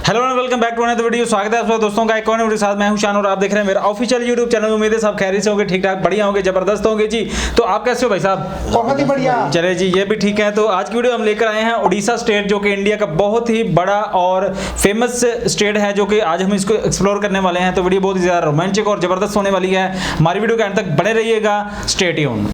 Hello and welcome back to another video. स्वागत है आप सब दोस्तों का एक और वीडियो के साथ। मैं हूं शान और आप देख रहे हैं मेरा ऑफिशियल यूट्यूब चैनल। उम्मीद है सब खैरियत से होंगे, ठीक ठाक बढ़िया होंगे, जबरदस्त होंगे जी। तो आप कैसे हो भाई साहब? बहुत ही बढ़िया। चले जी, ये भी ठीक है। तो आज की वीडियो हम लेकर आए हैं उड़ीसा स्टेट, जो कि इंडिया का बहुत ही बड़ा और फेमस स्टेट है, जो कि आज हम इसको एक्सप्लोर करने वाले हैं। तो वीडियो बहुत ही ज्यादा रोमांचक और जबरदस्त होने वाली है। हमारी वीडियो के अंत तक बने रहिएगा। Stay tuned.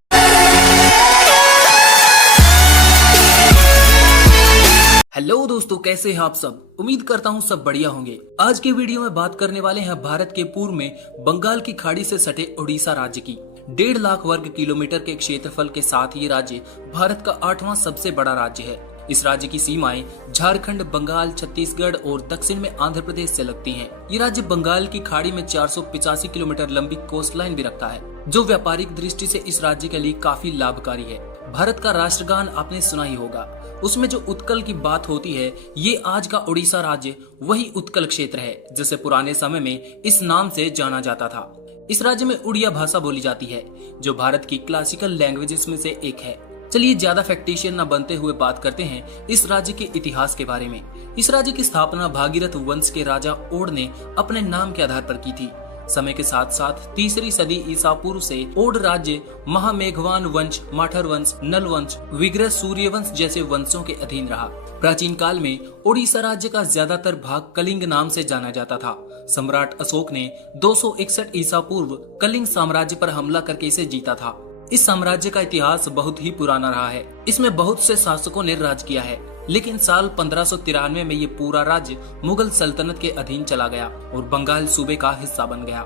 हेलो दोस्तों, कैसे हैं आप सब? उम्मीद करता हूं सब बढ़िया होंगे। आज के वीडियो में बात करने वाले हैं भारत के पूर्व में बंगाल की खाड़ी से सटे उड़ीसा राज्य की। 1.5 लाख वर्ग किलोमीटर के क्षेत्रफल के साथ ये राज्य भारत का 8वां सबसे बड़ा राज्य है। इस राज्य की सीमाएं झारखंड, बंगाल, छत्तीसगढ़ और दक्षिण में आंध्र प्रदेश से लगती हैं। ये राज्य बंगाल की खाड़ी में 485 किलोमीटर लंबी कोस्टलाइन भी रखता है, जो व्यापारिक दृष्टि से इस राज्य के लिए काफी लाभकारी है। भारत का राष्ट्रगान आपने सुना ही होगा, उसमें जो उत्कल की बात होती है, ये आज का उड़ीसा राज्य वही उत्कल क्षेत्र है जिसे पुराने समय में इस नाम से जाना जाता था। इस राज्य में उड़िया भाषा बोली जाती है, जो भारत की क्लासिकल लैंग्वेजेस में से एक है। चलिए ज्यादा फैक्टिशियन न बनते हुए बात करते हैं इस राज्य के इतिहास के बारे में। इस राज्य की स्थापना भागीरथ वंश के राजा ओड ने अपने नाम के आधार पर की थी। समय के साथ साथ 3री सदी ईसा पूर्व से ओड राज्य महामेघवान वंश, माठर वंश, नल वंश, विग्रह सूर्य वंश जैसे वंशों के अधीन रहा। प्राचीन काल में उड़ीसा राज्य का ज्यादातर भाग कलिंग नाम से जाना जाता था। सम्राट अशोक ने 261 ईसा पूर्व कलिंग साम्राज्य पर हमला करके इसे जीता था। इस साम्राज्य का इतिहास बहुत ही पुराना रहा है। इसमें बहुत से शासकों ने राज किया है, लेकिन साल 1593 में ये पूरा राज्य मुगल सल्तनत के अधीन चला गया और बंगाल सूबे का हिस्सा बन गया।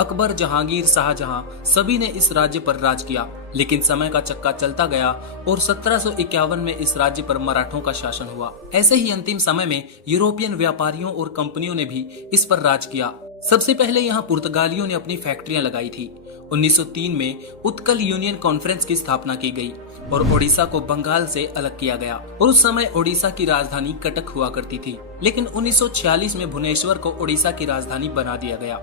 अकबर, जहांगीर, शाहजहां सभी ने इस राज्य पर राज किया, लेकिन समय का चक्का चलता गया और 1751 में इस राज्य पर मराठों का शासन हुआ। ऐसे ही अंतिम समय में यूरोपियन व्यापारियों और कंपनियों ने भी इस पर राज किया। सबसे पहले यहाँ पुर्तगालियों ने अपनी फैक्ट्रियां लगाई थी। 1903 में उत्कल यूनियन कॉन्फ्रेंस की स्थापना की गई और ओडिशा को बंगाल से अलग किया गया और उस समय ओडिशा की राजधानी कटक हुआ करती थी, लेकिन 1946 में भुवनेश्वर को ओडिशा की राजधानी बना दिया गया।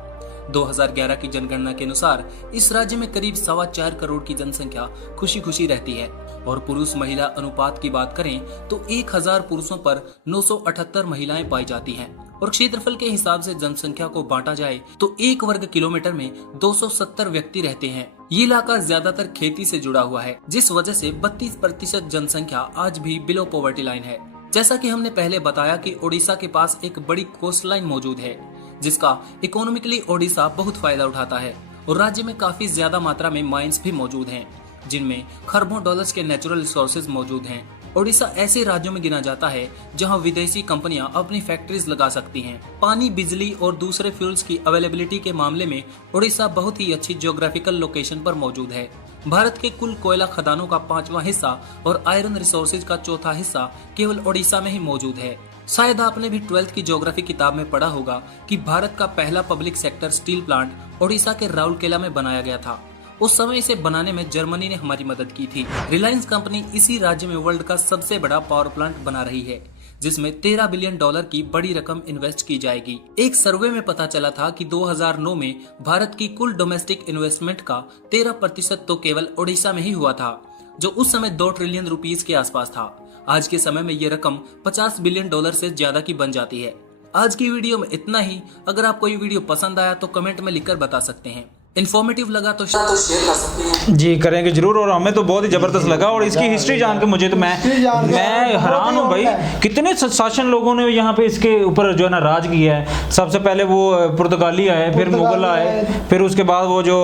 2011 की जनगणना के अनुसार इस राज्य में करीब 4.25 करोड़ की जनसंख्या खुशी खुशी रहती है और पुरुष महिला अनुपात की बात करें तो 1000 पुरुषों पर 978 महिलाएं पाई जाती हैं और क्षेत्रफल के हिसाब से जनसंख्या को बांटा जाए तो 1 वर्ग किलोमीटर में 270 व्यक्ति रहते हैं। ये इलाका ज्यादातर खेती से जुड़ा हुआ है, जिस वजह से 32% जनसंख्या आज भी बिलो पॉवर्टी लाइन है। जैसा कि हमने पहले बताया कि ओडिशा के पास एक बड़ी कोस्ट लाइन मौजूद है, जिसका इकोनॉमिकली ओडिशा बहुत फायदा उठाता है और राज्य में काफी ज्यादा मात्रा में माइंस भी मौजूद हैं, जिनमें खरबों डॉलर्स के नेचुरल रिसोर्सेज मौजूद हैं। ओडिशा ऐसे राज्यों में गिना जाता है जहां विदेशी कंपनियां अपनी फैक्ट्रीज लगा सकती हैं। पानी, बिजली और दूसरे फ्यूल्स की अवेलेबिलिटी के मामले में ओडिशा बहुत ही अच्छी ज्योग्राफिकल लोकेशन पर मौजूद है। भारत के कुल कोयला खदानों का 5वां हिस्सा और आयरन रिसोर्सेज का 4था हिस्सा केवल ओडिशा में ही मौजूद है। शायद आपने भी 12th की ज्योग्राफी किताब में पढ़ा होगा कि भारत का पहला public sector steel plant Odisha के राउरकेला में बनाया गया था। उस समय इसे बनाने में जर्मनी ने हमारी मदद की थी। रिलायंस कंपनी इसी राज्य में वर्ल्ड का सबसे बड़ा पावर प्लांट बना रही है, जिसमें $13 बिलियन की बड़ी रकम इन्वेस्ट की जाएगी। एक सर्वे में पता चला था कि 2009 में भारत की कुल डोमेस्टिक इन्वेस्टमेंट का 13% तो केवल ओडिशा में ही हुआ था, जो उस समय 2 ट्रिलियन रुपीस के आसपास था। आज के समय में ये रकम $50 बिलियन से ज्यादा की बन जाती है। आज की वीडियो में इतना ही। अगर आपको ये वीडियो पसंद आया तो कमेंट में लिखकर बता सकते हैं। इन्फॉर्मेटिव लगा तो शेयर कर सकते हैं। जी करेंगे जरूर, और हमें तो बहुत ही जबरदस्त लगा और इसकी हिस्ट्री जान के मुझे तो मैं हैरान हूँ भाई, कितने शासन लोगों ने यहाँ पे इसके ऊपर जो है ना राज किया है। सबसे पहले वो पुर्तगाली आए, फिर मुगल आए, फिर उसके बाद वो जो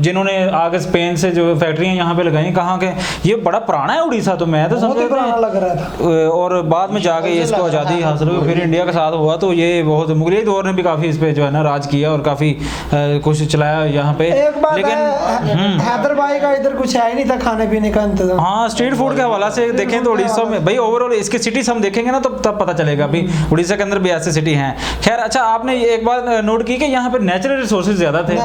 जिन्होंने आगे स्पेन से जो फैक्ट्रियाँ यहाँ पे लगाई, कहाँ के ये बड़ा पुराना है उड़ीसा, तो मैं तो समझ। और बाद में जाके इसको आज़ादी हासिल हुई, फिर इंडिया के साथ हुआ, तो ये बहुत मुगली दौर ने भी काफ़ी इस पे जो है ना राज किया और काफ़ी कुछ चलाया यहाँ पे। एक बात, लेकिन हैदराबाद का इधर कुछ है ही नहीं था खाने पीने का इंतजाम। हाँ, स्ट्रीट फूड के हवाला से देखें तो उड़ीसा में भाई ओवरऑल इसके सिटीज हम देखेंगे ना तो तब पता चलेगा भी उड़ीसा के अंदर भी ऐसे सिटी हैं। खैर, अच्छा आपने एक बात नोट की कि यहाँ पे नेचुरल रिसोर्सेज ज्यादा थे,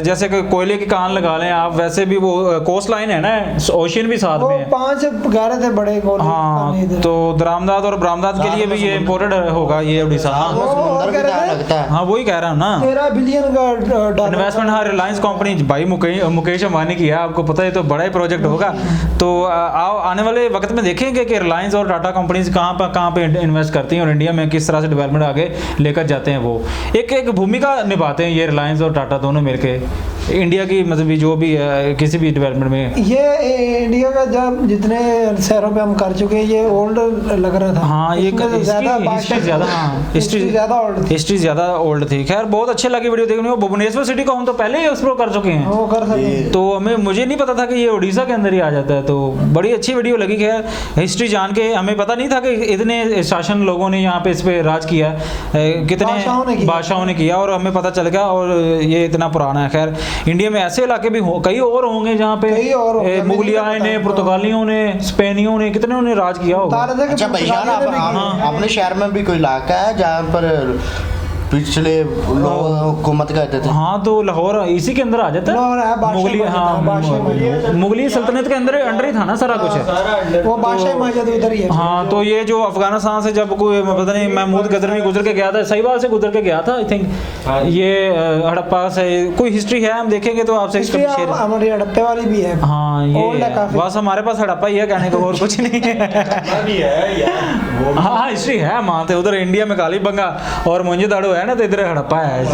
जैसे कि कोयले की कान लगा लें आप, वैसे भी वो कोस्ट लाइन है ना, ओशियन भी साथ में है। 5 गहरे थे बड़े। हाँ, तो दरामदाद और बरामदाद के लिए भी ये इम्पोर्टेड होगा ये उड़ीसा। हाँ, वही कह रहा हूँ ना, 13 बिलियन का इन्वेस्टमेंट हाँ रिलायंस कंपनी भाई मुकेश अंबानी की है, आपको पता है, तो बड़ा ही प्रोजेक्ट होगा। तो आओ आने वाले वक्त में देखेंगे कि रिलायंस और टाटा कंपनीज कहाँ पे इन्वेस्ट करती हैं और इंडिया में किस तरह से डेवलपमेंट आगे लेकर जाते हैं। वो एक भूमिका निभाते हैं ये रिलायंस और टाटा दोनों मिलके इंडिया की, मतलब जो भी किसी भी डेवलपमेंट में। ये इंडिया का जब जितने शहरों पे हम कर चुके हैं, ये ओल्ड लग रहा था। हाँ, ये हिस्ट्री ज़्यादा ओल्ड थी। खैर बहुत अच्छी लगी वीडियो देखने को। भुवनेश्वर सिटी को हम तो पहले ही एक्सप्लोर कर चुके हैं, वो कर सके तो मुझे नहीं पता था कि ये उड़ीसा के अंदर ही आ जाता है। तो बड़ी अच्छी वीडियो लगी। खैर हिस्ट्री जान के हमें पता नहीं था कि इतने शासन लोगों ने यहाँ पे इस पे राज किया, कितने बादशाहों ने किया, और हमें पता चल गया। और ये इतना पुराना है। खैर इंडिया में ऐसे इलाके भी कई और होंगे जहाँ पे मुगलियाओं ने, पुर्तगालियों ने, स्पेनियों ने, कितने ने राज किया होगा। अच्छा भैया, अपने शहर में भी कोई इलाका है जहाँ पर पिछले लोग हुकूमत करते थे? हाँ, तो लाहौर इसी के अंदर आ जाता है। मुगली, हाँ, मुगली सल्तनत के अंदर अंडर ही था ना सारा कुछ है, वो बादशाह मस्जिद उधर ही है। हाँ, तो ये जो अफगानिस्तान से जब कोई पता नहीं महमूद गजनवी गुजर के गया था, सहीवाल से गुजर के गया था आई थिंक, ये हड़प्पा से कोई हिस्ट्री है, हम देखेंगे तो आपसे हमारी हड़प्पे वाली भी है। हाँ, ये बस हमारे पास हड़प्पा ही है कहने को, और कुछ नहीं है। हाँ हिस्ट्री है, मानते उधर इंडिया में कालीबंगा और मोहनजोदड़ो है ना, तो इधर हड़प्पा है।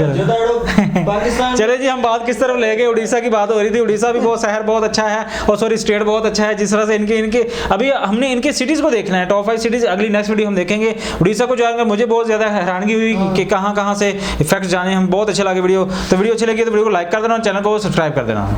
चले जी, हम बात किस तरफ ले गए, उड़ीसा की बात हो रही थी। उड़ीसा भी बहुत शहर बहुत अच्छा है, और सॉरी स्टेट बहुत अच्छा है। जिस तरह से इनके अभी हमने इनके सिटीज़ को देखना है, टॉप 5 सिटीज़ अगली नेक्स्ट वीडियो हम देखेंगे। उड़ीसा को जाएंगे, मुझे बहुत ज़्यादा हैरानगी हुई कि कहाँ से इफेक्ट जाने, हम बहुत अच्छे लगे वीडियो। तो वीडियो अच्छी लगी तो वीडियो को लाइक कर देना, चैनल को सब्सक्राइब कर देना।